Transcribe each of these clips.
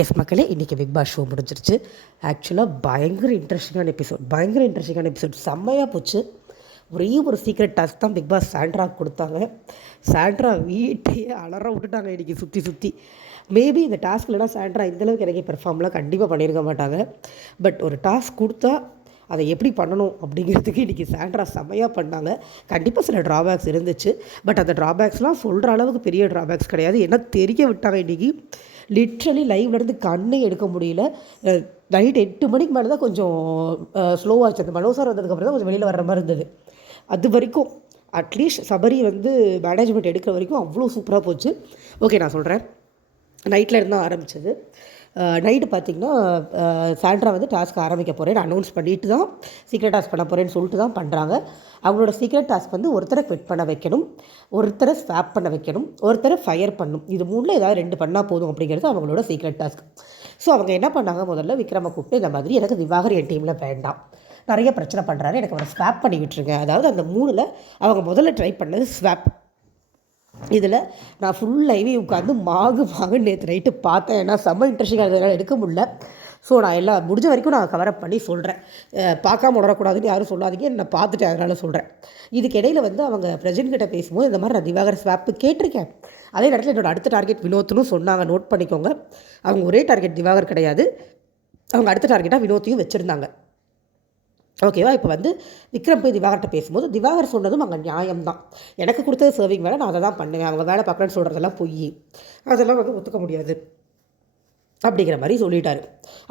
S மக்களே, இன்றைக்கி big Boss show முடிஞ்சிருச்சு. ஆக்சுவலாக பயங்கர இன்ட்ரெஸ்டிங்கான எபிசோட் செம்மையாக போச்சு. ஒரே ஒரு சீக்ரெட் டாஸ்க் தான் பிக் பாஸ் சாண்ட்ராவுக்கு கொடுத்தாங்க. சாண்ட்ரா வீட்டையே அலற விட்டுட்டாங்க இன்றைக்கி சுற்றி. மேபி இந்த டாஸ்க்லலாம் சாண்ட்ரா இந்தளவுக்கு இறங்கி பெர்ஃபார்ம்லாம் கண்டிப்பாக பண்ணியிருக்க மாட்டாங்க. பட் ஒரு டாஸ்க் கொடுத்தா அதை எப்படி பண்ணணும் அப்படிங்கிறதுக்கு இன்றைக்கி சாண்ட்ரா செம்மையாக பண்ணாங்க. கண்டிப்பாக சில ட்ராபேக்ஸ் இருந்துச்சு. பட் அந்த ட்ராபேக்ஸ்லாம் சொல்கிற அளவுக்கு பெரிய ட்ராபேக்ஸ் கிடையாது. ஏன்னா தெரிய விட்டாங்க இன்றைக்கி. லிட்ரலி லைவ்லேருந்து கண்ணே எடுக்க முடியல. நைட் 8 மணிக்கு மேலே தான் கொஞ்சம் ஸ்லோவாச்சு. அந்த மனோசார் வந்ததுக்கப்புறம் தான் கொஞ்சம் வெளியில் வர்ற மாதிரி இருந்தது. அது வரைக்கும் அட்லீஸ்ட் சபரி மேனேஜ்மெண்ட் எடுக்கிற வரைக்கும் அவ்வளோ சூப்பராக போச்சு. ஓகே, நான் சொல்கிறேன். நைட்டில் இருந்து தான் ஆரம்பித்தது. நைட்டு பார்த்திங்கன்னா சாண்ட்ரா டாஸ்க் ஆரம்பிக்க போகிறேன்னு அனௌன்ஸ் பண்ணிட்டு தான் சீக்ரெட் டாஸ்க் பண்ண போகிறேன்னு சொல்லிட்டு தான் பண்ணுறாங்க. அவங்களோட சீக்ரெட் டாஸ்க் ஒருத்தரை குவிட் பண்ண வைக்கணும், ஒருத்தரை ஸ்வாப் பண்ண வைக்கணும், ஒருத்தரை ஃபயர் பண்ணணும். இது மூணில் ஏதாவது 2 பண்ணால் போதும் அப்படிங்கிறது அவங்களோட சீக்ரெட் டாஸ்க். ஸோ அவங்க என்ன பண்ணாங்க, முதல்ல விக்ரமை கூப்பிட்டு இந்த மாதிரி எனக்கு திவாகர் என் டீமில் வேண்டாம், நிறைய பிரச்சனை பண்ணுறாரு, எனக்கு அவரை ஸ்வாப் பண்ணி விட்டுருங்க. அதாவது அந்த 3ல் அவங்க முதல்ல ட்ரை பண்ணது ஸ்வாப். இதில் நான் ஃபுல் லைவே உட்காந்து மாகுன்னு நேற்று நைட்டு பார்த்தேன். ஏன்னா செம்ம இன்ட்ரெஸ்டிங்காக இருந்ததுனால எடுக்க முடியல. ஸோ நான் எல்லாம் முடிஞ்ச வரைக்கும் நான் கவரப் பண்ணி சொல்கிறேன். பார்க்காம உணரக்கூடாதுன்னு யாரும் சொல்லாதீங்க, நான் பார்த்துட்டு அதனால் சொல்கிறேன். இதுக்கு இடையில் அவங்க பிரசிடென்ட்கிட்ட பேசும்போது இந்த மாதிரி நான் திவாகர் ஸ்வாப்பு கேட்டிருக்கேன். அதே நேரத்தில் என்னோடய அடுத்த டார்கெட் வினோத்னு சொன்னாங்க, நோட் பண்ணிக்கோங்க. அவங்க ஒரே டார்கெட் திவாகர் கிடையாது, அவங்க அடுத்த டார்கெட்டாக வினோத்தையும் வச்சுருந்தாங்க. ஓகேவா? இப்போ விக்ரம் போய் திவாகர்கிட்ட பேசும்போது திவாகர் சொன்னதும் அங்கே நியாயம்தான். எனக்கு கொடுத்தது சர்விங் வேலை, நான் அதை தான் பண்ணுவேன், அவங்க வேலை பார்க்குறேன்னு சொல்கிறதெல்லாம் பொய், அதெல்லாம் ஒத்துக்க முடியாது அப்படிங்கிற மாதிரி சொல்லிட்டார்.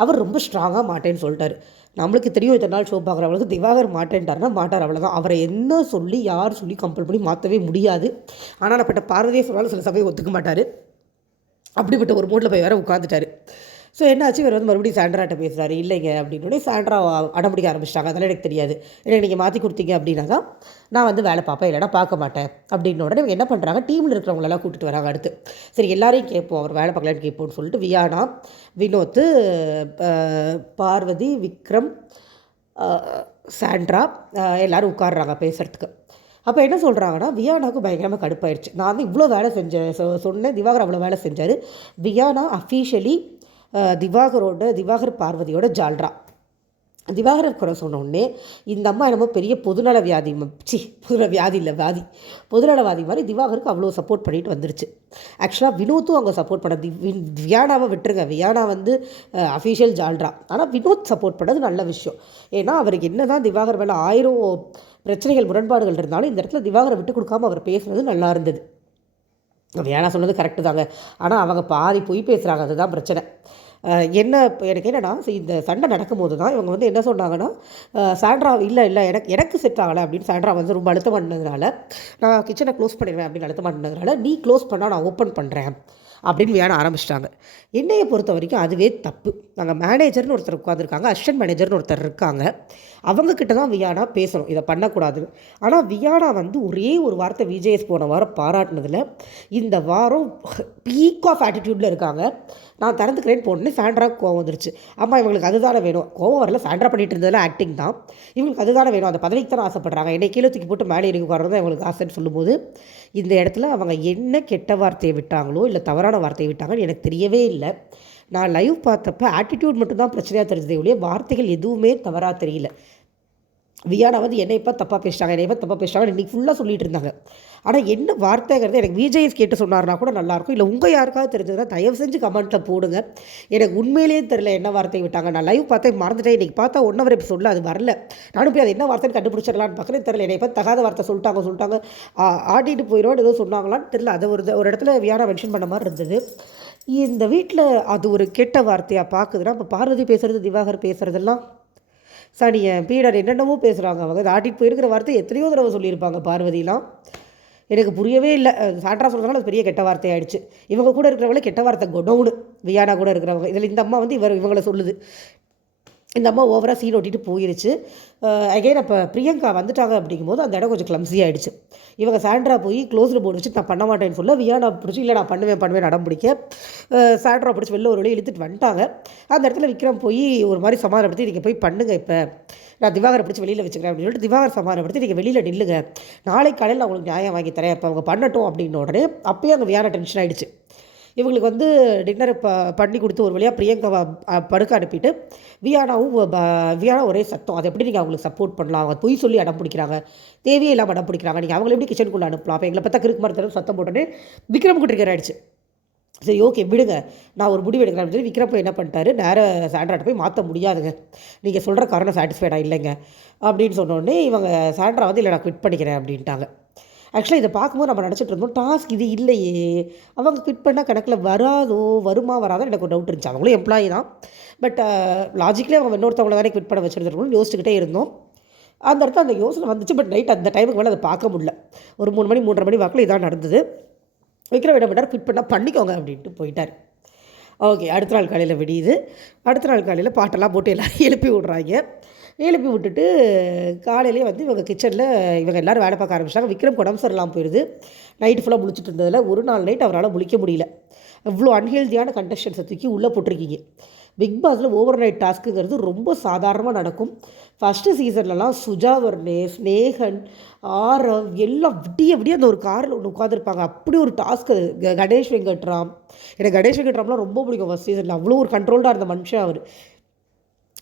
அவர் ரொம்ப ஸ்ட்ராங்காக மாட்டேன்னு சொல்லிட்டார். நம்மளுக்கு தெரியும், இத்தனை நாள் ஷோ பார்க்குறவங்களுக்கு திவாகர் மாட்டேன்ட்டார்னா மாட்டார், அவ்வளோதான். அவரை என்ன சொல்லி யார் சொல்லி கம்பல் பண்ணி மாற்றவே முடியாது. ஆனால் நான் பார்வதியே சொன்னாலும் சில சமயம் ஒத்துக்க மாட்டார். அப்படிப்பட்ட ஒரு மூட்டில் போய் வேறு உட்காந்துட்டார். ஸோ என்னாச்சு, இவர் மறுபடியும் சாண்ட்ராட்ட பேசுகிறாரு. இல்லைங்க அப்படின்னோடனே சாண்ட்ரா அடம்பிடிக்க ஆரம்பிச்சிட்டாங்க. அதெல்லாம் எனக்கு தெரியாது, எனக்கு நீங்கள் மாற்றி கொடுத்தீங்க அப்படின்னா தான் நான் வேலை பார்ப்பேன், இல்லைனா பார்க்க மாட்டேன் அப்படின்ன உடனே இவங்க என்ன பண்ணுறாங்க, டீமில் இருக்கிறவங்களெல்லாம் கூப்பிட்டு வராங்க. அடுத்து சரி எல்லாரையும் கேட்போம், அவர் வேலை பார்க்கலான்னு கேட்போம்னு சொல்லிட்டு வியானா, வினோத், பார்வதி, விக்ரம், சாண்ட்ரா எல்லோரும் உட்காடுறாங்க பேசுகிறதுக்கு. அப்போ என்ன சொல்கிறாங்கன்னா, வியானாவுக்கு பயங்கரமாக கடுப்பாயிடுச்சு. நான் இவ்வளோ வேலை செஞ்சேன் சொன்னேன், திவாகர் அவ்வளோ வேலை செஞ்சார். வியானா அஃபீஷியலி திவாகர் பார்வதியோட ஜால்ரா. திவாகர் குறை சொன்னோடனே இந்த அம்மா என்னமோ பெரிய பொதுநல பொதுநலவாதி மாதிரி திவாகருக்கு அவ்வளோ சப்போர்ட் பண்ணிட்டு வந்துருச்சு. ஆக்சுவலாக வினோத்தும் அவங்க சப்போர்ட் பண்ண, வியானாவை விட்டுருங்க, வியானா அஃபீஷியல் ஜால்ரா. ஆனால் வினோத் சப்போர்ட் பண்ணது நல்ல விஷயம். ஏன்னா அவருக்கு என்ன தான் திவாகர் மேலே 1000 பிரச்சனைகள் முரண்பாடுகள் இருந்தாலும் இந்த இடத்துல திவாகரை விட்டு கொடுக்காமல் அவர் பேசுனது நல்லா இருந்தது. வியானா சொன்னது கரெக்டு தாங்க. ஆனால் அவங்க பாதி பொய் பேசுகிறாங்க, அதுதான் பிரச்சனை. என்ன எனக்கு என்னென்னா, இந்த சண்டை நடக்கும்போது தான் இவங்க என்ன சொன்னாங்கன்னா, சாண்ட்ரா இல்லை எனக்கு செட் ஆகலை அப்படின்னு சாண்ட்ரா ரொம்ப அழுத்தம் பண்ணதுனால நான் கிச்சனை க்ளோஸ் பண்ணிடுவேன் அப்படின்னு அழுத்தம் பண்ணதுனால நீ க்ளோஸ் பண்ணால் நான் ஓப்பன் பண்ணுறேன் அப்படின்னு வியானா ஆரம்பிச்சிட்டாங்க. என்னையை பொறுத்த வரைக்கும் அதுவே தப்பு. நாங்கள் மேனேஜர்னு ஒருத்தர் உட்காந்துருக்காங்க, அசிஸ்டன்ட் மேனேஜர்னு ஒருத்தர் இருக்காங்க, அவங்கக்கிட்ட தான் வியானா பேசணும், இதை பண்ணக்கூடாதுன்னு. ஆனால் வியானா ஒரே ஒரு வார்த்தை விஜேஎஸ் போன வாரம் பாராட்டினதில் இந்த வாரம் பீக் ஆஃப் ஆட்டிடியூடில் இருக்காங்க. நான் திறந்துக்கிறேன்னு போனோன்னே சாண்ட்ராவுக்கு கோவம் வந்துருச்சு. அம்மா இவங்களுக்கு அதுதானே வேணும், கோவம் வரல, சாண்ட்ரா பண்ணிட்டு இருந்ததில் ஆக்டிங் தான், இவங்களுக்கு அதுதானே வேணும், அந்த பதவிக்கு தானே ஆசைப்படுறாங்க, என்னை கீழே தூக்கி போட்டு மேலே இறங்கி உட்கார்றது தான் இவங்களுக்கு ஆசைன்னு சொல்லும்போது இந்த இடத்துல அவங்க என்ன கெட்ட வார்த்தையை விட்டாங்களோ இல்லை தவறான வார்த்தையை விட்டாங்கன்னு எனக்கு தெரியவே இல்லை. நான் லைவ் பார்த்தப்ப ஆட்டிடியூட் மட்டும்தான் பிரச்சனையாக தெரிஞ்சதே ஒழிய வார்த்தைகள் எதுவுமே தவறாக தெரியல. வியானா என்னை இப்போ தப்பாக பேசிட்டாங்க இன்றைக்கி ஃபுல்லாக சொல்லிகிட்டு இருந்தாங்க. ஆனால் என்ன வார்த்தைங்கிறது எனக்கு விஜேஎஸ் கேட்டு சொன்னார்னா கூட நல்லாயிருக்கும். இல்லை உங்கள் யாருக்காவது தெரிஞ்சதுன்னா தயவு செஞ்சு கமெண்ட்டில் போடுங்க. எனக்கு உண்மையிலேயே தெரியல என்ன வார்த்தை விட்டாங்க. நான் லைவ் பார்த்தேன், மறந்துட்டேன். இன்றைக்கி பார்த்தா 1 hour எபிசோடில் அது வரல. நானும் போய் அது என்ன வார்த்தைன்னு கண்டுபிடிச்சிடலான்னு பார்க்குறேன், தெரியல. என்னை பார்த்து தகாத வார்த்தை சொல்லிட்டாங்க ஆட்டிட்டு போயிடுவோம் ஏதோ சொன்னாங்களான்னு தெரியல. அதை ஒரு இடத்துல வியானா மென்ஷன் பண்ண மாதிரி இருந்தது. இந்த வீட்டில் அது ஒரு கெட்ட வார்த்தையாக பார்க்குதுன்னா, இப்போ பார்வதி பேசுகிறது, திவாகர் பேசுகிறதெல்லாம் சாணிய பீடர் என்னென்னவோ பேசுகிறாங்க. அவங்க ஆட்டிட்டு போயிருக்கிற வார்த்தை எத்தனையோ தடவை சொல்லியிருப்பாங்க பார்வதிலாம். எனக்கு புரியவே இல்லை. சாண்ட்ரா சொல்கிறதுனால அது பெரிய கெட்ட வார்த்தையாகிடுச்சு. இவங்க கூட இருக்கிறவங்களே கெட்ட வார்த்தை கொடவுனு, வியானா கூட இருக்கிறவங்க. இதில் இந்த அம்மா இவங்களை சொல்லுது. இந்த அம்மா ஓவராக சீன் ஓட்டிட்டு போயிருச்சு. அகைன் அப்போ பிரியங்கா வந்துட்டாங்க அப்படிங்கும்போது அந்த இடம் கொஞ்சம் கிளம்ஸி ஆகிடுச்சு. இவங்க சாண்ட்ரா போய் க்ளோஸில் போர்டு வச்சு நான் பண்ண மாட்டேன்னு சொல்ல, வியானா பிடிச்சி இல்லை நான் பண்ணுவேன் அடம் பிடிக்க சாண்ட்ரா பிடிச்சி வெளில ஒரு வழியை இழுத்துட்டு வந்துட்டாங்க. அந்த இடத்துல விக்ரம் போய் ஒரு மாதிரி சமாதானப்படுத்தி நீங்கள் போய் பண்ணுங்கள், இப்போ நான் திவாகரை பிடிச்சி வெளியில் வச்சுக்கிறேன் அப்படின்னு சொல்லிட்டு திவாகர் சமாதானப்படுத்தி நீங்கள் வெளியில் நில்லுங்க, நாளைக்கு காலையில் நான் உங்களுக்கு நியாயம் வாங்கி தரேன், இப்போ அவங்க பண்ணட்டும் அப்படின்னு உடனே அப்போயே அங்கே வியானா டென்ஷன் ஆகிடுச்சு. இவங்களுக்கு வந்து டின்னர் பண்ணி கொடுத்து ஒரு வழியாக பிரியங்காவை படுக்க அனுப்பிட்டு வியானா ஒரே சத்தம். அதை எப்படி நீங்கள் அவங்களுக்கு சப்போர்ட் பண்ணலாம்? அவங்க பொய் சொல்லி அடம் பிடிக்கிறாங்க, தேவையே இல்லாமல் அடம் பிடிக்கிறாங்க, நீங்கள் அவங்கள எப்படி கிச்சனுக்குள்ளே அனுப்பலாம்? அப்போ எங்களை பார்த்தா கிறுக்கு மரத்தரும் சத்தம் போட்டோன்னே விக்ரம் ட்ரிகர் ஆகிடுச்சு. சரி ஓகே விடுங்க, நான் ஒரு முடிவு எடுக்கிறேன் சொல்லி விக்ரம் போய் என்ன பண்ணிட்டாரு, நேராக சாண்ட்ராட்ட போய் மாற்ற முடியாதுங்க, நீங்கள் சொல்கிற காரணம் சாட்டிஸ்ஃபைடாக இல்லைங்க அப்படின்னு சொன்னோடனே இவங்க சாண்ட்ரா வந்து இல்லை நான் குவிட் பண்ணிக்கிறேன் அப்படின்ட்டாங்க. ஆக்சுவலாக இதை பார்க்கும்போது நம்ம நினச்சிட்டு இருந்தோம் டாஸ்க் இது இல்லையே, அவங்க குவிட் பண்ணால் கணக்கில் வருமா வராதோ எனக்கு ஒரு டவுட் இருந்துச்சு. அவங்களும் எம்ப்ளாயி தான், பட் லாஜிக்கலி அவங்க இன்னொருத்தவங்களை தானே குவிட் பண்ண வச்சுருந்துருக்கணும்னு யோசிச்சுக்கிட்டே இருந்தோம். அந்த இடத்துல அந்த யோசனை வந்துச்சு. பட் நைட் அந்த டைமுக்கு மேலே அதை பார்க்க முடியல. ஒரு 3 மணி 3:30 மணி வாக்கில் இதான் நடந்தது. விக்ரம் என்ன பண்ணார், குவிட் பண்ணால் பண்ணிக்கோங்க அப்படின்ட்டு போயிட்டார். ஓகே, அடுத்த நாள் காலையில் விடியுது. அடுத்த நாள் காலையில் பாட்டெல்லாம் போட்டு எல்லோரும் எழுப்பி விட்றாங்க. எழுப்பி விட்டுட்டு காலையிலேயே வந்து இவங்க கிச்சனில் இவங்க எல்லோரும் வேலை பார்க்க ஆரம்பிச்சிட்டாங்க. விக்ரம் உடம்பு சரியில்லாமல் போயிடுது. நைட்டு ஃபுல்லாக முழிச்சிட்டு இருந்ததில் ஒரு நாள் நைட் அவரால் முழிக்க முடியல. இவ்வளோ அன்ஹெல்தியான கண்டஸ்டன்ஸை தூக்கி உள்ளே போட்டிருக்கீங்க. பிக் பாஸில் ஓவர் நைட் டாஸ்க்குங்கிறது ரொம்ப சாதாரணமாக நடக்கும். ஃபஸ்ட்டு சீசன்லலாம் சுஜாவர்னே, ஸ்னேகன், ஆரவ் எல்லாம் விடிய அந்த ஒரு காரில் ஒன்று உட்காந்துருப்பாங்க. அப்படி ஒரு டாஸ்க்கு. கணேஷ் வெங்கட்ராம், எனக்கு கணேஷ் வெங்கட்ராம்லாம் ரொம்ப பிடிக்கும். ஃபஸ்ட் சீசனில் அவ்வளோ ஒரு கண்ட்ரோல்டாக இருந்த மனுஷன் அவர்.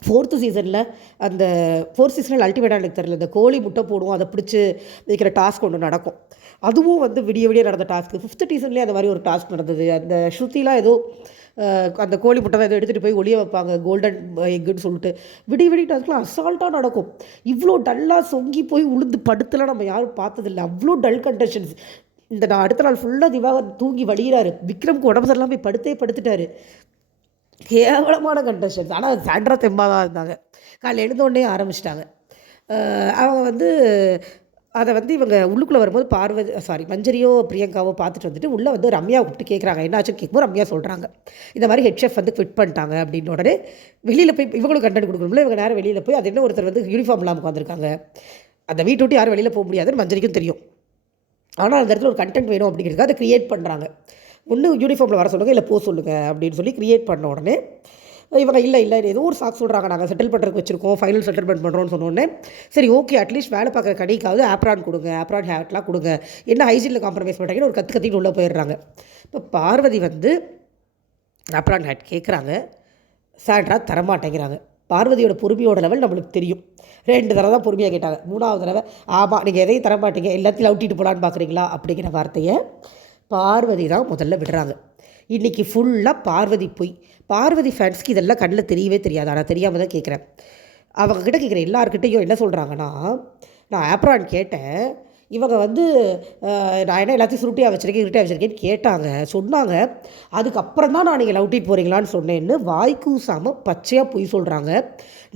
4th சீசனில் அந்த 4th சீசனில் அல்டிமேட்டாக எனக்கு தெரியல, இந்த கோழி முட்டை போடுவோம் அதை பிடிச்சி வைக்கிற டாஸ்க் ஒன்று நடக்கும். அதுவும் வந்து விடிய நடந்த டாஸ்க்கு. 5th சீசன்லேயே அந்த மாதிரி ஒரு டாஸ்க் நடந்தது. அந்த ஸ்ருதிலாம் ஏதோ அந்த கோழி முட்டை தான் ஏதோ எடுத்துகிட்டு போய் ஒளிய வைப்பாங்க, கோல்டன் எக்குன்னு சொல்லிட்டு. விடிய டாஸ்க்லாம் அசால்ட்டாக நடக்கும். இவ்வளோ டல்லாக சொங்கி போய் உளுந்து படுத்தலாம் நம்ம யாரும் பார்த்ததில்லை. அவ்வளோ டல் கண்டஷன்ஸ். இந்த நான் அடுத்த நாள் ஃபுல்லாக திவாகர் தூங்கி வழிகிறாரு. விக்ரம்க்கு உடம்பு சரியில்லாமல் போய் படுத்துட்டாரு. கேவலமான கண்டஷன்ஸ். ஆனால் சாண்ட்ரா தெம்பாக தான் இருந்தாங்க. காலையில் எழுந்தோடனே ஆரம்பிச்சிட்டாங்க. அவங்க வந்து அதை வந்து இவங்க உள்ளுக்குள்ளே வரும்போது மஞ்சரியோ பிரியங்காவோ பார்த்துட்டு வந்துட்டு உள்ளே வந்து ரம்யா கூப்பிட்டு கேட்குறாங்க, என்னாச்சுன்னு கேட்கும்போது ரம்யா சொல்கிறாங்க இந்த மாதிரி ஹெட் ஷெஃப் வந்து குவிட் பண்ணிட்டாங்க அப்படின்னு. உடனே வெளியில் போய் இவங்களும் கண்டென்ட் கொடுக்கணும்ல, இவங்க நேரம் வெளியில் போய் அது என்ன ஒருத்தர் வந்து யூனிஃபார்ம் இல்லாமல் உட்காந்துருக்காங்க, அந்த வீட்டை விட்டு யாரும் வெளியில் போக முடியாதுன்னு மஞ்சரிக்கும் தெரியும். ஆனால் அந்த இடத்துல ஒரு கண்டென்ட் வேணும் அப்படிங்கிறதுக்கு அதை க்ரியேட் பண்ணுறாங்க. ஒன்று யூனிஃபார்மில் வர சொல்லுங்கள், இல்லை போக சொல்லுங்கள் அப்படின்னு சொல்லி க்ரியேட் பண்ண உடனே இவங்க இல்லை ஏதோ ஒரு சாக்கு சொல்கிறாங்க, நாங்கள் செட்டில் பண்ணுறதுக்கு வச்சுருக்கோம், ஃபைனல் செட்டில்மெண்ட் பண்ணுறோன்னு சொன்னோடனே சரி ஓகே அட்லீஸ்ட் வேலை பார்க்குற கடைக்காவது ஆப்ரான் கொடுங்க, ஆப்ரான் ஹேட்லாம் கொடுங்க, என்ன ஹைஜீனில் காம்ப்ரமைஸ் பண்ணுறாங்கன்னு ஒரு கத்திட்டு உள்ளே போயிடுறாங்க. இப்போ பார்வதி வந்து ஆப்ரான் ஹேட் கேட்குறாங்க, சாண்ட்ரா தரமாட்டேங்கிறாங்க. பார்வதியோட பொறுமையோட லெவல் நம்மளுக்கு தெரியும். 2 தடவை தான் பொறுமையாக கேட்டாங்க. 3வது தடவை ஆமாம் நீங்கள் எதையும் தரமாட்டீங்க, எல்லாத்தையும் அவுட்டிட்டு போகலான்னு பார்க்குறீங்களா அப்படிங்கிற வார்த்தையை பார்வதி தான் முதல்ல விடுறாங்க. இன்றைக்கி ஃபுல்லாக பார்வதி ஃபேன்ஸ்க்கு இதெல்லாம் கண்ணில் தெரியவே தெரியாது. ஆனால் தெரியாமல் தான் கேட்குறேன். அவங்கக்கிட்ட கேட்குற எல்லாருக்கிட்டையும் என்ன சொல்கிறாங்கன்னா, நான் ஆப்ரான் கேட்டேன், இவங்க வந்து நான் என்ன எல்லாத்தையும் சுருட்டியாக வச்சுருக்கேன்னு கேட்டாங்க, சொன்னாங்க. அதுக்கப்புறம் தான் நான் நீங்கள் லவ்டிட் போகிறீங்களான்னு சொன்னேன்னு வாய்க்கூசாமல் பச்சையாக பொய் சொல்கிறாங்க.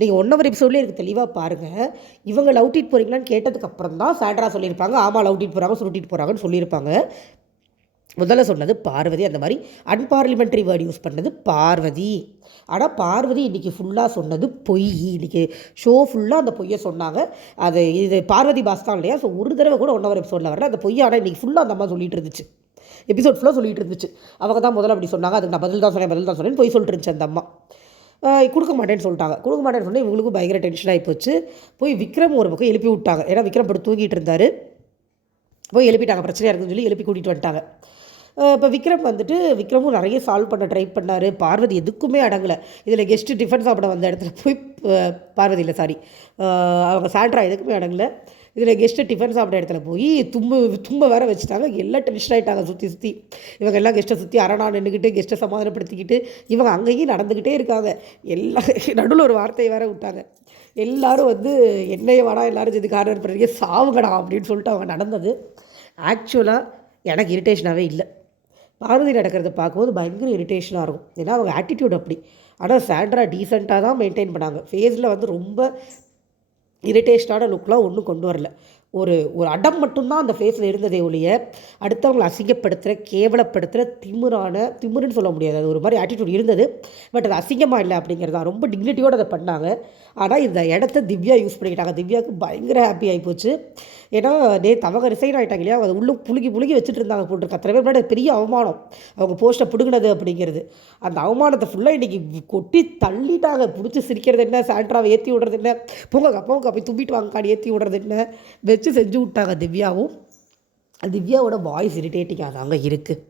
நீங்கள் 1 hour எபிசோட்லேயே எனக்கு தெளிவாக பாருங்கள். இவங்க லவ்டிட் போகிறீங்களான்னு கேட்டதுக்கப்புறம் தான் சாண்ட்ரா சொல்லியிருப்பாங்க, ஆமாம் லவ்டிட் போகிறாங்க சுருட்டிட்டு போகிறாங்கன்னு சொல்லியிருப்பாங்க. முதல்ல சொன்னது பார்வதி. அந்த மாதிரி அன்பார்லிமெண்ட்ரி வேர்டு யூஸ் பண்ணது பார்வதி. ஆனால் பார்வதி இன்றைக்கி ஃபுல்லாக சொன்னது பொய். இன்றைக்கி ஷோ ஃபுல்லாக அந்த பொய்யை சொன்னாங்க. இது பார்வதி பாஸ் தான் இல்லையா. ஸோ ஒரு தடவை கூட 1 hour எபிசோடில் வரல அந்த பொய்யை. ஆனால் இன்றைக்கி ஃபுல்லாக அந்த அம்மா சொல்லிட்டு இருந்துச்சு, எபிசோட் ஃபுல்லாக சொல்லிட்டு இருந்துச்சு. அவங்க தான் முதல்ல அப்படி சொன்னாங்க, அதுக்கு நான் பதில் தான் சொன்னேன்னு பொய் சொல்லிட்டு இருந்துச்சு அந்த அம்மா. கொடுக்க மாட்டேன்னு சொல்லிட்டாங்க. கொடுக்க மாட்டேன்னு சொன்னால் இவங்களுக்கும் பயங்கர டென்ஷன் ஆகி போச்சு. போய் விக்ரம் ஒரு பக்கம் எழுப்பி விட்டாங்க. ஏன்னா விக்ரம் படுத்து தூங்கிட்டு இருந்தார். போய் எழுப்பிட்டாங்க, பிரச்சனையாக இருக்குன்னு சொல்லி எழுப்பி கூட்டிகிட்டு வந்துட்டாங்க. இப்போ விக்ரமும் நிறைய சால்வ் பண்ண ட்ரை பண்ணார். பார்வதி எதுக்குமே அடங்கலை. இதில் கெஸ்ட்டு டிஃபன் சாப்பிட வந்த இடத்துல போய் அவங்க சாண்ட்ரா எதுக்குமே அடங்கலை. இதில் கெஸ்ட்டு டிஃபன் சாப்பிட்ட இடத்துல போய் தும்ப வேற வச்சுட்டாங்க. எல்லாம் டென்ஷன் ஆகிட்டாங்க. சுற்றி இவங்க எல்லாம் கெஸ்ட்டை சுற்றி அரணா நின்றுக்கிட்டு கெஸ்ட்டை சமாதானப்படுத்திக்கிட்டு இவங்க அங்கேயும் நடந்துக்கிட்டே இருக்காங்க. எல்லாம் நடுவில் ஒரு வார்த்தையை வேற விட்டாங்க. எல்லோரும் வந்து என்னைய வாடா எல்லோரும் இது கார்னர் பண்ணுறீங்க சாவுங்கடா அப்படின்னு சொல்லிட்டு அவங்க நடந்தது ஆக்சுவலாக எனக்கு இரிட்டேஷனாகவே இல்லை. பார்வதி நடக்கிறத பார்க்கும்போது பயங்கர இரிட்டேஷனாக இருக்கும். ஏன்னா அவங்க ஆட்டிடியூட் அப்படி. ஆனால் சாண்ட்ரா டீசெண்டாக தான் மெயின்டைன் பண்ணாங்க. ஃபேஸில் வந்து ரொம்ப இரிட்டேஷனான லுக்லாம் ஒன்றும் கொண்டு வரல. ஒரு அடம் மட்டும்தான் அந்த ஃபேஸில் இருந்ததே ஒழிய அடுத்தவங்களை அசிங்கப்படுத்துகிற கேவலப்படுத்துகிற திமுருன்னு சொல்ல முடியாது. அது ஒரு மாதிரி ஆட்டிடியூட் இருந்தது. பட் அது அசிங்கமாக இல்லை அப்படிங்கிறது தான். ரொம்ப டிக்னிட்டியோடு அதை பண்ணாங்க. ஆனால் இந்த இடத்த திவ்யா யூஸ் பண்ணிக்கிட்டாங்க. திவ்யாவுக்கு பயங்கர ஹாப்பி ஆகி போச்சு. ஏன்னா அவங்க ரிசைன் ஆகிட்டாங்க இல்லையா, அதை உள்ளே புழுகி வச்சுட்டு இருந்தாங்க போட்டு. அத்தனை பேர் முன்னாடி பெரிய அவமானம் அவங்க போஸ்ட்டை பிடுங்கினது அப்படிங்கிறது. அந்த அவமானத்தை ஃபுல்லாக இன்றைக்கி கொட்டி தள்ளிட்டாங்க. பிடிச்சி சிரிக்கிறது என்ன, சாண்ட்ராவை ஏற்றி விடுறது என்ன, போங்க போய் தும்பிட்டு வாங்க காடி ஏற்றி விடுறது என்ன வச்சு செஞ்சு விட்டாங்க திவ்யாவும். திவ்யாவோட வாய்ஸ் இரிட்டேட்டிங்காக தாங்க இருக்குது.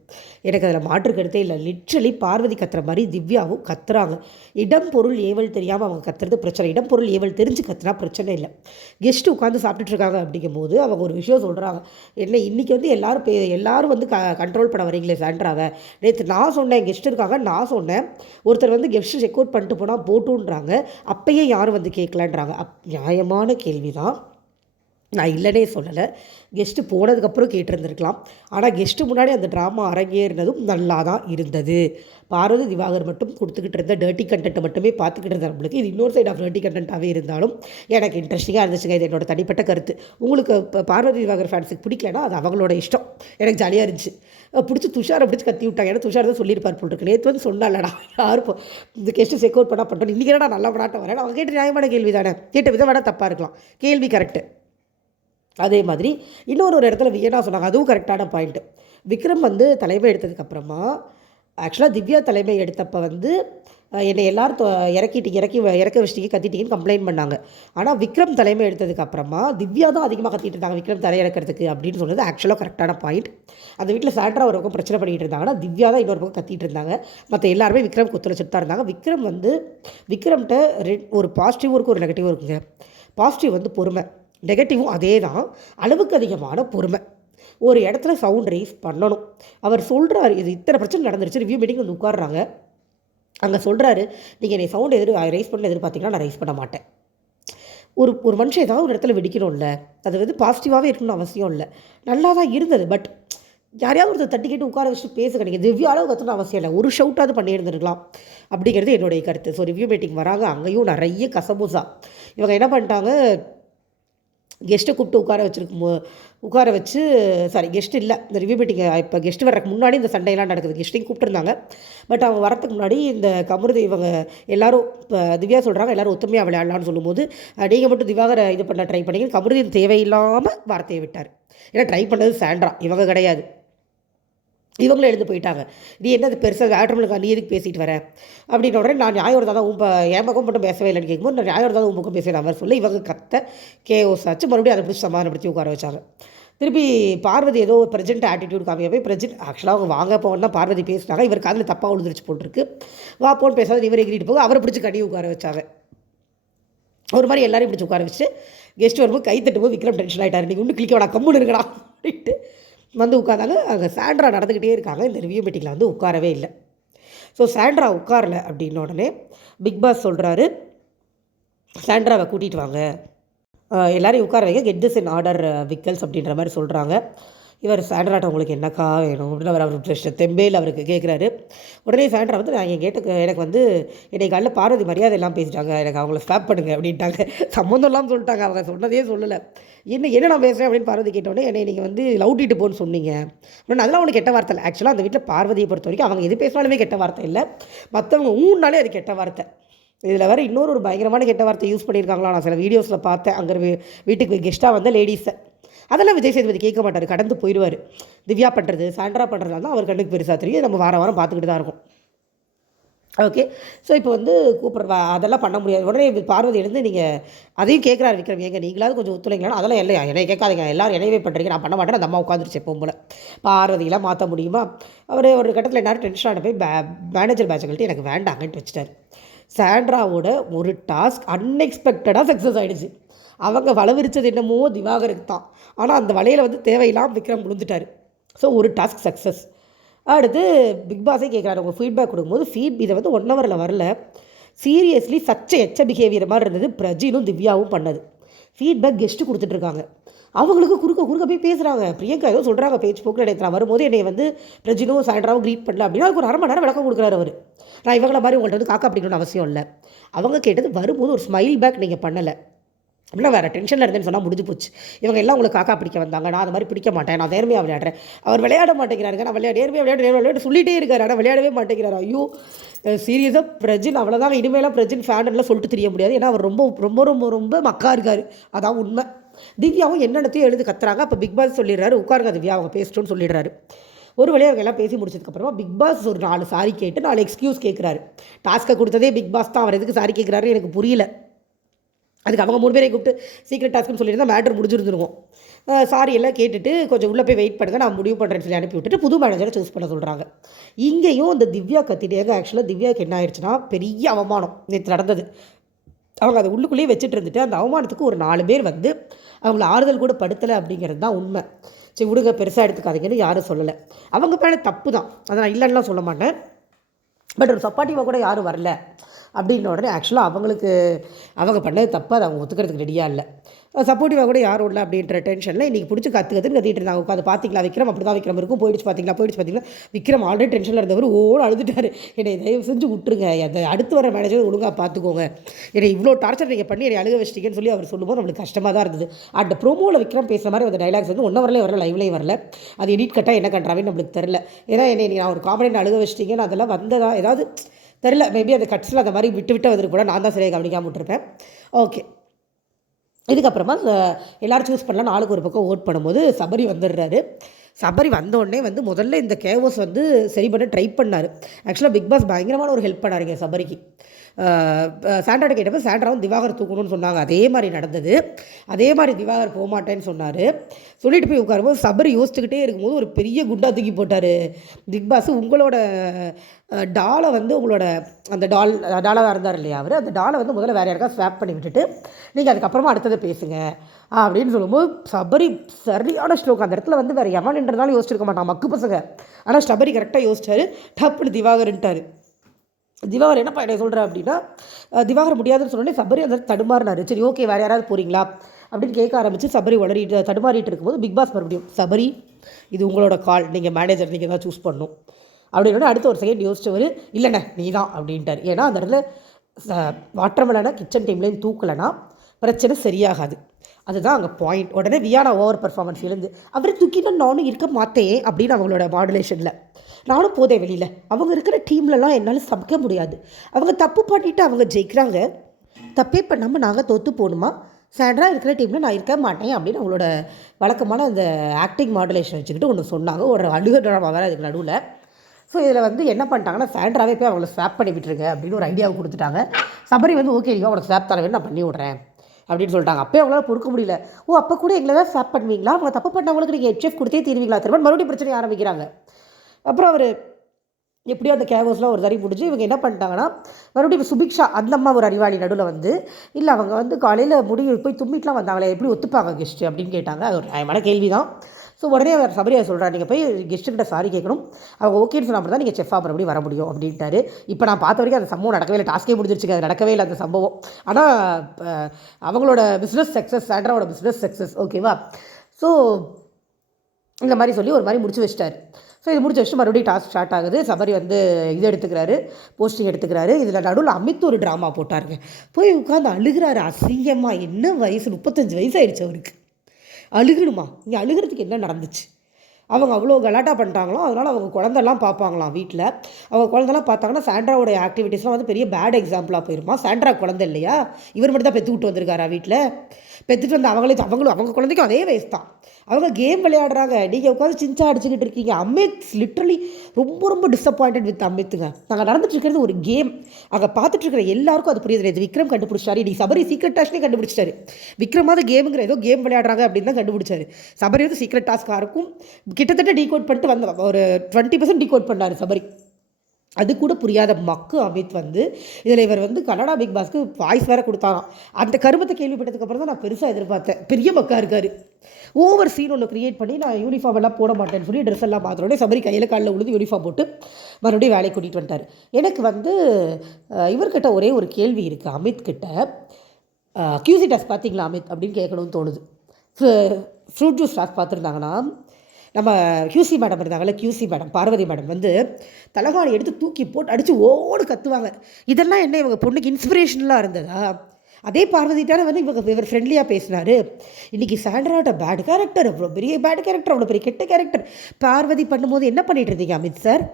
எனக்கு அதில் மாற்று கருத்தே இல்லை. லிட்ரலி பார்வதி கத்துற மாதிரி திவ்யாவும் கத்துறாங்க. இடம் பொருள் ஏவல் தெரியாமல் அவங்க கத்துறது பிரச்சனை. இடம் பொருள் ஏவல் தெரிஞ்சு கத்துனா பிரச்சனை இல்லை. கெஸ்ட்டு உட்காந்து சாப்பிட்டுட்ருக்காங்க அப்படிங்கும்போது அவங்க ஒரு விஷயம் சொல்கிறாங்க. என்ன இன்றைக்கி வந்து எல்லோரும் வந்து கண்ட்ரோல் பண்ண வரீங்களே சாண்ட்ராவை. நேற்று நான் சொன்னேன் கெஸ்ட் இருக்காங்க, நான் சொன்னேன் ஒருத்தர் வந்து கெஸ்ட்டு செக் அவுட் பண்ணிட்டு போனால் போட்டுன்றாங்க, அப்பயே யாரும் வந்து கேட்கலான்றாங்க. நியாயமான கேள்வி தான், நான் இல்லைனே சொல்லலை. கெஸ்ட்டு போனதுக்கப்புறம் கேட்டிருந்துருக்கலாம். ஆனால் கெஸ்ட்டு முன்னாடி அந்த ட்ராமா அரங்கேறினதும் நல்லா தான் இருந்தது. பார்வதி திவாகர் மட்டும் கொடுத்துக்கிட்டு இருந்த டர்ட்டி கண்டென்ட்டை மட்டுமே பார்த்துக்கிட்டு இருந்த நம்மளுக்கு இது இன்னொரு சைட் ஆஃப் டர்ட்டி கண்டென்ட்டாகவே இருந்தாலும் எனக்கு இன்ட்ரெஸ்டிங்காக இருந்துச்சுங்க. இது என்னோட தனிப்பட்ட கருத்து. உங்களுக்கு இப்போ பார்வதி திவாகர் ஃபேன்ஸுக்கு பிடிக்கலன்னா அது அவங்களோட இஷ்டம். எனக்கு ஜாலியாக இருந்துச்சு. பிடிச்சி துஷாரை பிடிச்சி கத்தி விட்டாங்க. ஏன்னா துஷார் தான் சொல்லியிருப்பார் போல் இருக்கு. நேற்று வந்து சொன்னாலடா யாரும் இந்த கெஸ்ட்டு செக் அவுட் பண்ணால் பண்ணுறோம், இன்றைக்கி நான் நல்லா விளாட்ட வரேன். அவங்க கேட்ட நியாயமான கேள்வி தானே, கேட்ட விதம் வேணால் தப்பாக இருக்கலாம், கேள்வி கரெக்டு. அதே மாதிரி இன்னொரு இடத்துல வியனா சொன்னாங்க, அதுவும் கரெக்டான பாயிண்ட்டு. விக்ரம் வந்து தலைமை எடுத்ததுக்கப்புறமா ஆக்சுவலாக திவ்யா தலைமை எடுத்தப்போ வந்து என்னை எல்லோரும் இறக்க வச்சிட்டிங்க கத்திட்டிங்கன்னு கம்ப்ளைண்ட் பண்ணாங்க. ஆனால் விக்ரம் தலைமை எடுத்ததுக்கப்புறமா திவ்யா தான் அதிகமாக கத்திட்டு இருந்தாங்க விக்ரம் இறக்கிறதுக்கு அப்படின்னு சொன்னது ஆக்சுவலாக கரெக்டான பாயிண்ட். அந்த வீட்டில் சாண்ட்ரா ஒரு பக்கம் பிரச்சனை பண்ணிகிட்டு இருந்தாங்கன்னா திவ்யா தான் இன்னொரு பக்கம் கத்திட்டு இருந்தாங்க. மற்ற எல்லாருமே விக்ரம் ஒத்துழைச்சிட்டு தான் இருந்தாங்க. விக்ரம்கிட்ட ஒரு பாசிட்டிவும் இருக்குது, ஒரு நெகட்டிவும் இருக்குங்க. பாசிட்டிவ் வந்து பொறுமை, நெகட்டிவும் அதே தான், அளவுக்கு அதிகமான பொறுமை. ஒரு இடத்துல சவுண்ட் ரைஸ் பண்ணணும். அவர் சொல்கிறாரு, இது இத்தனை பிரச்சனை நடந்துருச்சு, ரிவ்யூ மீட்டிங் வந்து உட்காடுறாங்க. அங்கே சொல்கிறாரு, நீங்கள் என்னை சவுண்ட் ரைஸ் பண்ண எதிர்பார்த்தீங்கன்னா நான் ரைஸ் பண்ண மாட்டேன். ஒரு மனுஷன் ஏதாவது ஒரு இடத்துல வெடிக்கணும்ல, அது வந்து பாசிட்டிவாகவே இருக்கணும்னு அவசியம் இல்லை. நல்லா தான் இருந்தது. பட் யாரையாவது ஒருத்தர் தட்டி கேட்டு உட்கார வச்சுட்டு பேச கிடையாது. திவ்யா அளவு கற்றணும் அவசியம் இல்லை, ஒரு ஷவுட்டாவது பண்ணியிருந்துருக்கலாம் அப்படிங்கிறது என்னுடைய கருத்து. ஸோ ரிவ்யூ மீட்டிங் வராங்க, அங்கேயும் நிறைய கசமுசா. இவங்க என்ன பண்ணிட்டாங்க, கெஸ்ட்டை கூப்பிட்டு உட்கார வச்சு கெஸ்ட் இல்லை, இந்த ரிவ்யூ மீட்டிங் இப்போ கெஸ்ட் வர்றதுக்கு முன்னாடி இந்த சண்டையெல்லாம் நடக்குது. கெஸ்ட்டையும் கூப்பிட்டுருந்தாங்க. பட் அவங்க வரத்துக்கு முன்னாடி இந்த கமருதி இவங்க எல்லோரும் இப்போ திவ்யா சொல்கிறாங்க எல்லோரும் ஒத்துமையாக விளையாடலான்னு சொல்லும்போது, நீங்கள் மட்டும் திவாகரை இது பண்ண ட்ரை பண்ணிங்க. கமருதி தேவையில்லாமல் வார்த்தையை விட்டார். ஏன்னா ட்ரை பண்ணது சாண்ட்ரா, இவங்க கிடையாது. இவங்களும் எழுந்து போயிட்டாங்க. நீ என்ன அது பெருசாக ஆட்டோமலுக்கு நீ எதுக்கு பேசிட்டு வர அப்படின்ற உடனே நான் நியாயம் தான் என் பக்கம் மட்டும் பேசவே இல்லைன்னு கேட்கும்போது நான் நியாயம் தான் பக்கம் பேசுவேன் அவர் சொல்ல இவங்க கத்த கேஓஸ் ஆச்சு. மறுபடியும் அதை பிடிச்சி சமாதானப்படுத்தி உட்கார வச்சாங்க. திருப்பி பார்வதி ஏதோ ஒரு ப்ரெசென்ட் ஆட்டிடியூட் காமியாக போய் ஆக்சுவலாக அவங்க வாங்க போகணுன்னா பார்வதி பேசினாங்க. இவர் காதில் தப்பாக விழுந்துருச்சு போட்டுருக்கு. வா போன்னு பேசாத இவர் எகிரிட்டு போக அவரை பிடிச்சி கடி உட்கார வச்சாங்க. ஒரு மாதிரி எல்லாரையும் பிடிச்சி உட்கார வச்சு கெஸ்ட் வரும்போது கை தட்டும்போது விக்ரம் டென்ஷன் ஆகிட்டார். நீங்கள் ஒன்றும் கிளிக்க வேணா கம்முன்னு இருக்கடா அப்படின்ட்டு வந்து உட்காந்தாங்க. அங்கே சாண்ட்ரா நடந்துக்கிட்டே இருக்காங்க. இந்த ரிவ்யூ மீட்டிங்கில் வந்து உட்காரவே இல்லை. ஸோ சாண்ட்ரா உட்காரல அப்படின்ன உடனே பிக் பாஸ் சொல்கிறாரு, சாண்ட்ராவை கூட்டிகிட்டு வாங்க, எல்லோரையும் உட்கார வைங்க, get this in order Vikkals அப்படின்ற மாதிரி சொல்கிறாங்க. இவர் சாண்ட்ராட்ட உங்களுக்கு என்னக்கா வேணும் அப்படின்னு அவர் தெம்பேல் அவருக்கு கேட்குறாரு. உடனே சாண்ட்ரா வந்து நான் எனக்கு வந்து என்னை காலைல பார்வதி மரியாதை எல்லாம் பேசிட்டாங்க, எனக்கு அவங்கள ஸ்டாப் பண்ணுங்க அப்படின்ட்டாங்க. சம்மந்தம் இல்லாமல் சொல்லிட்டாங்க, அவங்க சொன்னதே சொல்லலை. என்ன நான் பேசுகிறேன் அப்படின்னு பார்வதி கேட்டோடனே என்னை நீங்கள் வந்து லவுட்டிட்டு போன்னு சொன்னீங்க அப்படின்னு. அதெல்லாம் அவனுக்கு கெட்ட வார்த்தை இல்லை. ஆக்சுவலாக அந்த வீட்டில் பார்வதியை பொறுத்த வரைக்கும் அவங்க எது பேசினாலுமே கெட்ட வார்த்தை இல்லை, மற்றவங்க ஊன்னாலே அது கெட்ட வார்த்தை. இதில் வேறு இன்னொரு பயங்கரமான கெட்ட வார்த்தை யூஸ் பண்ணியிருக்காங்களா, நான் சில வீடியோஸில் பார்த்தேன். அங்கே வீட்டுக்கு கெஸ்ட்டாக வந்த லேடிஸை அதெல்லாம் விஜய் சேதுபதி கேட்க மாட்டார், கடந்து போயிடுவார். திவ்யா பண்ணுறது சாண்ட்ரா பண்ணுறதுனால தான் அவர் கண்ணுக்கு பெருசாக தெரியும். நம்ம வாரம் பார்த்துக்கிட்டு தான் இருக்கும். ஓகே, ஸோ இப்போ வந்து அதெல்லாம் பண்ண முடியாது. உடனே பார்வதி எழுந்து நீங்கள் அதையும் கேட்குறாரு விக்ரம், ஏங்க நீங்களாவது கொஞ்சம் ஒத்துழைங்களா. அதெல்லாம் இல்லையா, என்னை கேட்காதீங்க, எல்லோரும் என்னையவே பண்ணுறீங்க, நான் பண்ண மாட்டேன். அந்த அம்மா உட்காந்துருச்சு எப்பவும் போல். பார்வதியெல்லாம் மாற்ற முடியுமா. அவர் ஒரு கட்டத்தில் எல்லோரும் டென்ஷனான போய் மேனேஜர் பேட்சுகள்ட்டு எனக்கு வேண்டாங்கன்ட்டு வச்சுட்டார். சாண்ட்ராவோட ஒரு டாஸ்க் அன்எக்ஸ்பெக்டடாக சக்ஸஸ் ஆகிடுச்சு. அவங்க வளவிரிச்சது என்னமோ திவாகருக்கு தான், ஆனால் அந்த வலையில் வந்து தேவையில்லாமல் விக்ரம் விழுந்துட்டார். ஸோ ஒரு டாஸ்க் சக்ஸஸ். அடுத்து பிக் பாஸே கேட்குறாரு, உங்கள் ஃபீட்பேக் கொடுக்கும்போது இதை வந்து 1 ஹவரில் வரல, சீரியஸ்லி எச்ச பிஹேவியர் மாதிரி இருந்தது பிரஜினும் திவ்யாவும் பண்ணது. ஃபீட்பேக் கெஸ்ட்டு கொடுத்துட்ருக்காங்க. அவங்களுக்கு குறுக்க போய் பேசுகிறாங்க. பிரியங்கா ஏதோ சொல்கிறாங்க பேச்சு போக்கில். நினைக்கிறேன் வரும்போது என்னை வந்து பிரஜினும் சாண்ட்ராவும் க்ரீட் பண்ணல அப்படின்னா அதுக்கு ஒரு 1/2 மணி நேரம் விளக்கம் கொடுக்குறாரு அவர். நான் இவங்கள மாதிரி உங்கள்கிட்ட வந்து காக்கா பிடிக்கணும்னு அவசியம் இல்லை. அவங்க கேட்டது வரும்போது ஒரு ஸ்மைல் பேக் நீங்கள் பண்ணலை அப்படின்னா வேறு டென்ஷனில் இருந்தேன்னு சொன்னால் முடிஞ்சு போச்சு. இவங்க எல்லாம் உங்களுக்கு காக்கா பிடிக்க வந்தாங்க, நான் அது மாதிரி பிடிக்க மாட்டேன், நான் நேர்மையாக விளையாடுறேன். அவர் விளையாட மாட்டேங்கிறாருங்க, நான் நேர்மையாக விளையாடு சொல்லிகிட்டே இருக்காரு, ஆனால் விளையாடவே மாட்டேங்கிறார். ஐயோ சீரியஸாக பிரஜின் அவ்வளோதான், இனிமேலாம் பிரஜின் ஃபேன்லாம் சொல்லிட்டு தெரிய முடியாது. ஏன்னா அவர் ரொம்ப ரொம்ப ரொம்ப ரொம்ப மக்கா இருக்கார், அதான் உண்மை. திவ்யாவும் என்னென்னத்தையும் எழுதி கத்துறாங்க. அப்போ பிக் பாஸ் சொல்லிடுறாரு, உட்காருங்க திவ்யா அவங்க பேசிட்டோன்னு சொல்லிடுறாரு. ஒரு வழியாக அவங்க எல்லாம் பேசி முடிச்சதுக்கப்புறமா பிக் பாஸ் ஒரு 4 சாரி கேட்டு 4 எக்ஸ்கியூஸ் கேட்குறாரு. டாஸ்க்கை கொடுத்ததே பிக் பாஸ் தான், அவர் எதுக்கு சாரி கேட்குறாரு எனக்கு புரியல. அதுக்கு அவங்க 3 பேரை கூப்பிட்டு சீக்ரெட் டாஸ்க்குன்னு சொல்லியிருந்தால் மேட்ரு முடிஞ்சிருந்துருக்கும். சாரி எல்லாம் கேட்டுட்டு கொஞ்சம் உள்ளே போய் வெயிட் பண்ணுங்கள், நான் முடிவு பண்ணுறேன்னு சொல்லி அனுப்பி விட்டுட்டு புது மேனேஜரை சூஸ் பண்ண சொல்கிறாங்க. இங்கேயும் இந்த திவ்யா கத்திட்டேங்க. ஆக்சுவலாக திவ்யாவுக்கு என்ன ஆயிடுச்சுன்னா பெரிய அவமானம் நேற்று நடந்தது. அவங்க அதை உள்ளுக்குள்ளேயே வச்சுட்டு இருந்துட்டு அந்த அவமானத்துக்கு ஒரு 4 பேர் வந்து அவங்கள ஆறுதல் கூட படுத்தலை அப்படிங்கிறது தான் உண்மை. சரி விடுங்க, பெருசாக எடுத்துக்காதீங்கன்னு யாரும் சொல்லலை. அவங்க மேலே தப்பு தான், அதை நான் இல்லைன்னுலாம் சொல்ல மாட்டேன். பட் ஒரு சப்பார்ட்டிவாக கூட யாரும் வரல அப்படின்ன உடனே ஆக்சுவலாக அவங்க பண்ணது தப்பு, அதை அவங்க ஒத்துக்கிறதுக்கு ரெடியாக இல்லை. சப்போர்ட்டிவாக கூட யாரும் இல்லை அப்படின்ற டென்ஷனில் இன்றைக்கி பிடிச்சி கற்றுக்கிட்டு இருந்தாங்க. உட்காந்து பார்த்தீங்களா விக்ரம் அப்படி தான் விக்ரம் இருக்கும், போயிடுச்சு பார்த்தீங்களா. விக்ரம் ஆல்ரெடி டென்ஷனில் இருந்தவர் ஓடு அழுதுட்டார். என்னை தயவு செஞ்சு விட்டுருங்க, அதை அடுத்து வர மேனேஜர் ஒழுங்காக பார்த்துக்கோங்க, என்னை இவ்வளோ டார்ச்சர் நீங்கள் பண்ணி என்னை அழுக வச்சிட்டிங்கன்னு சொல்லி அவர் சொல்லும்போது நம்மளுக்கு கஷ்டமாக தான் இருந்தது. அந்த ப்ரோமோவில் விக்ரம் பேசுகிற மாதிரி அந்த டைலாக்ஸ் வந்து 1 ஹவர்லேயே வரல, லைவ்லேயும் வரல. அது எடிட் கட்டாக என்ன கண்றாவேன்னு நம்மளுக்கு தெரில. ஏன்னா என்னை நான் ஒரு காமெடி அழுக வச்சிட்டிங்கன்னு அதெல்லாம் வந்ததா ஏதாவது தெரில. மேபி அந்த கட்ஸில் அந்த மாதிரி விட்டு வந்துருக்கு கூட, நான் தான் சரியாக கவனிக்காமல் விட்டுருப்பேன். ஓகே, இதுக்கப்புறமா எல்லோரும் சூஸ் பண்ணலாம், நாளுக்கு ஒரு பக்கம் ஓட் பண்ணும்போது சபரி வந்துடுறாரு. சபரி வந்தோடனே வந்து முதல்ல இந்த கேவோஸ் வந்து சரி பண்ண ட்ரை பண்ணார். ஆக்சுவலாக பிக் பாஸ் பயங்கரமான ஒரு ஹெல்ப் பண்ணாருங்க சபரிக்கு. சாண்ட்ராட்ட கேட்டப்போ சாண்ட்ராவும் திவாகர் தூக்கணும்னு சொன்னாங்க. அதே மாதிரி நடந்தது. அதே மாதிரி திவாகர் போகமாட்டேன்னு சொன்னார். சொல்லிட்டு போய் உட்காரும்போது சபரி யோசிச்சுக்கிட்டே இருக்கும்போது ஒரு பெரிய குண்டா தூக்கி போட்டார் பிக் பாஸ். உங்களோட டாலை வந்து உங்களோட அந்த டாலாக இருந்தார் இல்லையா அவர், அந்த டாலை வந்து முதல்ல வேறு யாருக்கா ஸ்வாப் பண்ணி விட்டுட்டு நீங்கள் அதுக்கப்புறமா அடுத்ததை பேசுங்க அப்படின்னு சொல்லும்போது சபரி சரியான ஸ்ட்ரோக். அந்த இடத்துல வந்து வேறு எவன்ன்றதாலும் யோசிச்சிருக்க மாட்டான் மக்கு பசங்க. ஆனால் சபரி கரெக்டாக யோசிச்சார், டப்புன்னு திவாகர்ன்ட்டார். திவாகர் என்னப்பா என்ன சொல்கிறேன் அப்படின்னா, திவாகர் முடியாதுன்னு சொன்னோடனே சபரி அந்த தடுமாறினார். சரி ஓகே வேறு யாராவது போகிறீங்களா அப்படின்னு கேட்க ஆரம்பித்து சபரி தடுமாறிட்டு இருக்கும்போது பிக் பாஸ் மறுபடியும் சபரி இது உங்களோட கால், நீங்கள் மேனேஜர், நீங்கள் தான் சூஸ் பண்ணணும் அப்படின்னு அடுத்த ஒரு செகண்ட் யோசிச்சவர் இல்லைண்ணே நீ தான் அப்படின்ட்டார். ஏன்னா அந்த இடத்துல வாட்டர்மெலனை கிச்சன் டீம்லேயும் தூக்கலைன்னா பிரச்சனை சரியாகாது. அதுதான் அங்கே பாயிண்ட். உடனே வியானா ஓவர் பர்ஃபார்மன்ஸ் எழுந்து அவரை தூக்கினா நானும் இருக்க மாட்டேன் அப்படின்னு அவங்களோட மாடுலேஷனில் நானும் போதே வெளியில் அவங்க இருக்கிற டீம்லலாம் என்னால் சமைக்க முடியாது, அவங்க தப்பு பண்ணிவிட்டு அவங்க ஜெயிக்கிறாங்க, தப்பே பண்ணாமல் நாங்கள் தோற்று போகணுமா, சாண்ட்ரா இருக்கிற டீமில் நான் இருக்க மாட்டேன் அப்படின்னு அவங்களோட வழக்கமான அந்த ஆக்டிங் மாடுலேஷன் வச்சுக்கிட்டு ஒன்று சொன்னாங்க. ஒரு அழுக ட்ராமா வேறு அதுக்கு நடுவில். ஸோ இதில் வந்து என்ன பண்ணிட்டாங்கன்னா சாண்ட்ராவே போய் அவங்கள ஸ்வாப் பண்ணி விட்டுருங்க அப்படின்னு ஒரு ஐடியாவை கொடுத்துட்டாங்க. சபரி வந்து ஓகே நீங்கள் அவங்களோட ஸ்வாப் தர வேணும், நான் பண்ணி விட்றேன் அப்படின்னு சொல்லிட்டாங்க. அப்போயே அவங்களால பொறுக்க முடியல. அப்போ கூட எங்களை தான் ஸ்வாப் பண்ணுவீங்களா, அவங்க தப்பு பண்ணவங்களுக்கு நீங்கள் ஹெச்எஃப் கொடுத்தே தீருவீங்களா திரும்ப மறுபடியும் பிரச்சனை ஆரம்பிக்கிறாங்க. அப்புறம் அவர் எப்படியோ அந்த கேவோஸ்லாம் ஒரு தறி முடிஞ்சு இவங்க என்ன பண்ணிட்டாங்கன்னா மறுபடியும் சுபிக்ஷா அந்த அம்மா ஒரு அறிவாளி நடுவில் வந்து இல்லை அவங்க வந்து காலையில் போய் தும்பிட்டுலாம் வந்தாங்களே எப்படி ஒத்துப்பாங்க கெஸ்ட்டு அப்படின்னு கேட்டாங்க. அது ஒரு நியாயமான கேள்வி தான். ஸோ உடனே அவர் சபரியா சொல்கிறார் நீங்கள் போய் கெஸ்ட்டுக்கிட்ட சாரி கேட்கணும், அவங்க ஓகேன்னு சொன்னால் தான் நீங்கள் செஃப்பாக மறுபடியும் வர முடியும் அப்படின்ட்டாரு. இப்போ நான் பார்த்த வரைக்கும் அந்த சம்பவம் நடக்கவே இல்லை, டாஸ்கே முடிஞ்சிருச்சுங்க, அது நடக்கவே இல்லை அந்த சம்பவம். ஆனால் அவங்களோட பிஸ்னஸ் சக்ஸஸ், சாண்ட்ராவோட பிஸ்னஸ் சக்ஸஸ் ஓகேவா. ஸோ இந்த மாதிரி சொல்லி ஒரு மாதிரி முடிச்சு வச்சிட்டார். ஸோ இது முடிச்ச வச்சு மறுபடியும் டாஸ்க் ஸ்டார்ட் ஆகுது. சபரி வந்து இது எடுத்துக்கிறாரு, போஸ்டிங் எடுத்துக்கிறாரு. இதில் நடுவில் அமித் ஒரு ட்ராமா போட்டாருங்க, போய் உட்காந்து அழுகிறாரு அசிங்கமாக. என்ன வயசு, 35 வயசு ஆயிடுச்சு அவருக்கு, அழுகணுமா? இங்கே அழுகிறதுக்கு என்ன நடந்துச்சு? அவங்க அவ்வளோ கலாட்டா பண்ணிட்டாங்களோ, அதனால் அவங்க குழந்தெல்லாம் பார்ப்பாங்களாம் வீட்டில். அவங்க குழந்தெல்லாம் பார்த்தாங்கன்னா சாண்ட்ராவோட ஆக்டிவிட்டீஸ்லாம் வந்து பெரிய பேட் எக்ஸாம்பிளாக போயிருமா. சாண்ட்ரா குழந்தை இல்லையா, இவர் மட்டும் தான் பெற்று விட்டு வந்திருக்காரா வீட்டில். பெற்றுட்டு வந்து அவங்க குழந்தைக்கும் அதே வயசு தான், அவங்க கேம் விளையாடுறாங்க, நீங்கள் உட்காந்து சின்ச்சா அடிச்சுக்கிட்டு இருக்கீங்க. அமித் லிட்ரலி ரொம்ப டிஸப்பாயிண்டட் வித் அமித்துங்க. நாங்கள் நடந்துட்டு இருக்கிறது ஒரு கேம், அங்கே பார்த்துட்ருக்கிற எல்லாருக்கும் அது புரியுது. இது விக்ரம் கண்டுபிடிச்சாரு, நீ சபரி சீக்ரெட் டாஸ்க்னே கண்டுபிடிச்சிட்டாரு. விக்ரமாவது கேமுங்கிற ஏதோ கேம் விளையாடுறாங்க அப்படின்னு தான் கண்டுபிடிச்சாரு. சபரி வந்து சீக்ரெட் டாஸ்க்காக இருக்கும் கிட்டத்தட்ட டீகோட் பண்ணிட்டு வந்து ஒரு 20% டீகோட் பண்ணார் சபரி. அது கூட புரியாத மக்கு அமித் வந்து இதில் இவர் வந்து கனடா பிக் பாஸ்க்கு வாய்ஸ் வேறு கொடுத்தாராம். அந்த கருமத்தை கேள்விப்பட்டதுக்கப்புறம் தான் நான் பெருசாக எதிர்பார்த்தேன். பெரிய மக்கா இருக்கார், ஓவர் சீன் ஒன்று க்ரியேட் பண்ணி நான் யூனிஃபார்ம் எல்லாம் போட மாட்டேன்னு சொல்லி ட்ரெஸ் எல்லாம் மாத்திரோடனே சபரி கையில் காலில் உழுது யூனிஃபார்ம் போட்டு மறுபடியும் வேலையை கூட்டிகிட்டு வந்துட்டார். எனக்கு வந்து இவர்கிட்ட ஒரே ஒரு கேள்வி இருக்குது அமித் கிட்ட. கியூசி டாஸ்க் பார்த்தீங்களா அமித் அப்படின்னு கேட்கணும்னு தோணுது. ஃப்ரூட் ஜூஸ் டாஸ்க் பார்த்துருந்தாங்கன்னா நம்ம கியூசி மேடம் இருந்தாங்கல்ல, கியூசி மேடம் பார்வதி மேடம் வந்து தலகாணி எடுத்து தூக்கி போட்டு அடித்து ஓடு கத்துவாங்க. இதெல்லாம் என்ன இவங்க பொண்ணுக்கு இன்ஸ்பிரேஷனலாக இருந்ததா? அதே பார்வதிட்டான வந்து இவர் ஃப்ரெண்ட்லியாக பேசினார். இன்றைக்கி சாண்ட்ராவோட பேட் கேரக்டர், அவ்வளோ பெரிய பேட் கேரக்டர், அவ்வளோ பெரிய கெட்ட கேரக்டர் பார்வதி பண்ணும்போது என்ன பண்ணிட்டு இருந்தீங்க அமித் சார்?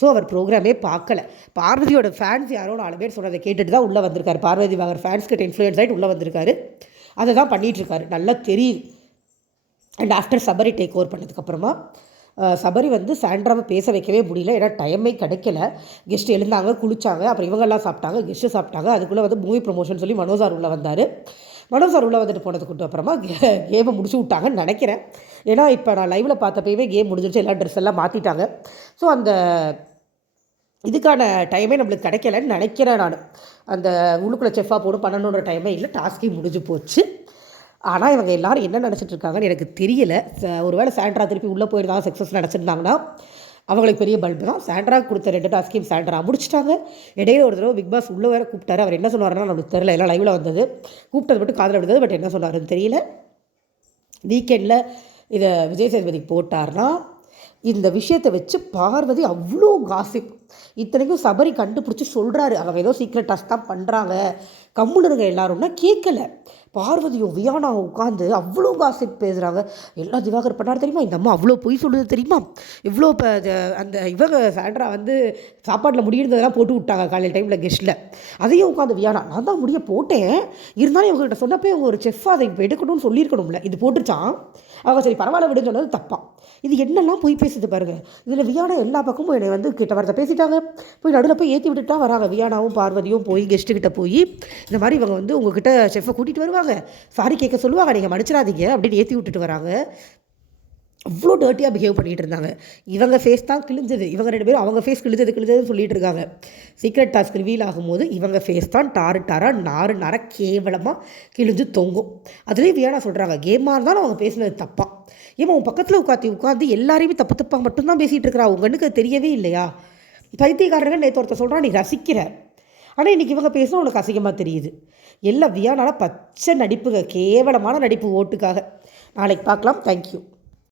ஸோ அவர் ப்ரோக்ராமே பார்க்கல. பார்வதியோட ஃபேன்ஸ் யாரோ 4 பேர் சொன்னதை கேட்டுட்டு தான் உள்ளே வந்திருக்காரு. பார்வதி வாங்கர் ஃபேன்ஸ் கிட்ட இன்ஃப்ளூயன்ஸ் ஆகிட்டு உள்ளே வந்திருக்காரு. அதை தான் பண்ணிகிட்ருக்காரு, நல்லா தெரியுது. And after Sabari take over பண்ணதுக்கப்புறமா சபரி வந்து சாண்ட்ராவை பேச வைக்கவே முடியல. ஏன்னா டைமே கிடைக்கல. கெஸ்ட்டு எழுந்தாங்க, குளிச்சாங்க, அப்புறம் இவங்கெல்லாம் சாப்பிட்டாங்க, கெஸ்ட்டு சாப்பிட்டாங்க. அதுக்குள்ளே வந்து மூவி ப்ரொமோஷன் சொல்லி மனோஜார் உள்ளே வந்தார். மனோ சார் உள்ளே வந்துட்டு போனதுக்கு அப்புறமா கேமை முடிச்சு விட்டாங்கன்னு நினைக்கிறேன். ஏன்னா இப்போ நான் லைவில் பார்த்தப்பவே கேம் முடிஞ்சிருச்சு, எல்லா ட்ரெஸ் எல்லாம் மாற்றிட்டாங்க. ஸோ அந்த இதுக்கான டைமே நம்மளுக்கு கிடைக்கலன்னு நினைக்கிறேன் நான். அந்த உள்ளுக்குள்ளே செஃப்பாக போடும் பண்ணணுன்ற டைமே இல்லை, டாஸ்கே முடிஞ்சு போச்சு. ஆனால் இவங்க எல்லோரும் என்ன நினச்சிட்டு இருக்காங்கன்னு எனக்கு தெரியல. ஒருவேளை சாண்ட்ரா திருப்பி உள்ளே போயிருந்தாங்க சக்ஸஸ் நினச்சிருந்தாங்கன்னா அவங்களுக்கு பெரிய பல்பு தான். சாண்ட்ரா கொடுத்த 2 டாஸ்கையும் சாண்ட்ரா முடிச்சிட்டாங்க. இடையில ஒரு தடவை பிக் பாஸ் உள்ளே வேறு கூப்பிட்டாரு. அவர் என்ன சொன்னார்னா நம்மளுக்கு தெரியல, எல்லாம் லைவில் வந்தது, கூப்பிட்டது மட்டும் காதில் விடுதது, பட் என்ன சொன்னாருன்னு தெரியல. வீக்கெண்டில் இதை விஜய் சேதுபதிக்கு போட்டார்னா இந்த விஷயத்தை வச்சு பார்வதி அவ்வளோ காசிப். இத்தனைக்கும் சபரி கண்டுபிடிச்சி சொல்கிறாரு, அவங்க ஏதோ சீக்ரெட் டாஸ்க் தான் பண்ணுறாங்க, கம்முனுங்க எல்லாரும்னா கேட்கல. பார்வதியும் வியானா உட்காந்து அவ்வளோ காசிப் பேசுகிறாங்க. எல்லாம் திவாகர் பண்ணார் தெரியுமா, இந்த அம்மா அவ்வளோ பொய் சொல்லுது தெரியுமா, இவ்வளோ இப்போ அந்த இவங்க சாண்ட்ரா வந்து சாப்பாட்டில் முடியிருந்ததெல்லாம் போட்டு விட்டாங்க காலையில் டைமில் கெஸ்ட்டில். அதையும் உட்காந்து வியானா நான் தான் முடிய போட்டேன், இருந்தாலும் இவங்ககிட்ட சொன்னப்போ இவங்க ஒரு செஃப் அதை இப்போ எடுக்கணும்னு சொல்லியிருக்கணும்ல, இது போட்டுச்சான் அவங்க சரி பரவாயில்ல விடுன்னு சொன்னது தப்பான். இது என்னெல்லாம் போய் பேசுது பாருங்கள். இதில் வியானா எல்லா பக்கமும் என்னை வந்து கிட்ட வார்த்தை பேசிட்டாங்க, போய் நடுவில் போய் ஏற்றி விட்டுட்டா வராங்க. வியானாவும் பார்வதியும் போய் கெஸ்ட்டுக்கிட்ட போய் இந்த மாதிரி இவங்க வந்து உங்ககிட்ட செஃப்பை கூட்டிகிட்டு வருவாங்க, சாரி கேட்க சொல்லுவாங்க, நீங்கள் மன்னிச்சிடாதீங்க அப்படின்னு ஏற்றி விட்டுட்டு வராங்க. அவ்வளோ டர்ட்டியாக பிஹேவ் பண்ணிகிட்டு இருந்தாங்க. இவங்க ஃபேஸ் தான் கிழிஞ்சது, இவங்க 2 பேரும் அவங்க ஃபேஸ் கிழிஞ்சதுன்னு சொல்லிட்டு இருக்காங்க. சீக்ரெட் டாஸ்க் ரிவீல் ஆகும்போது இவங்க ஃபேஸ் தான் நார கேவலமாக கிழிஞ்சு தொங்கும். அதுலேயும் வியானா சொல்கிறாங்க கேமாக இருந்தாலும் அவங்க பேசினது தப்பா, ஏமா உன் பக்கத்தில் உட்காந்து எல்லாரையுமே தப்பாக மட்டும்தான் பேசிகிட்டு இருக்கிறா, உங்கள் கண்ணுக்கு அது தெரியவே இல்லையா, பைத்தியக்காரங்க நேற்று ஒருத்தர் சொல்கிறான் நீ ரசிக்கிற, ஆனால் இன்றைக்கி இவங்க பேசினா உனக்கு அசிங்கமாக தெரியுது. எல்லாம் வியானால பச்சை நடிப்புங்க, கேவலமான நடிப்பு ஓட்டுக்காக. நாளைக்கு பார்க்கலாம். தேங்க்யூ.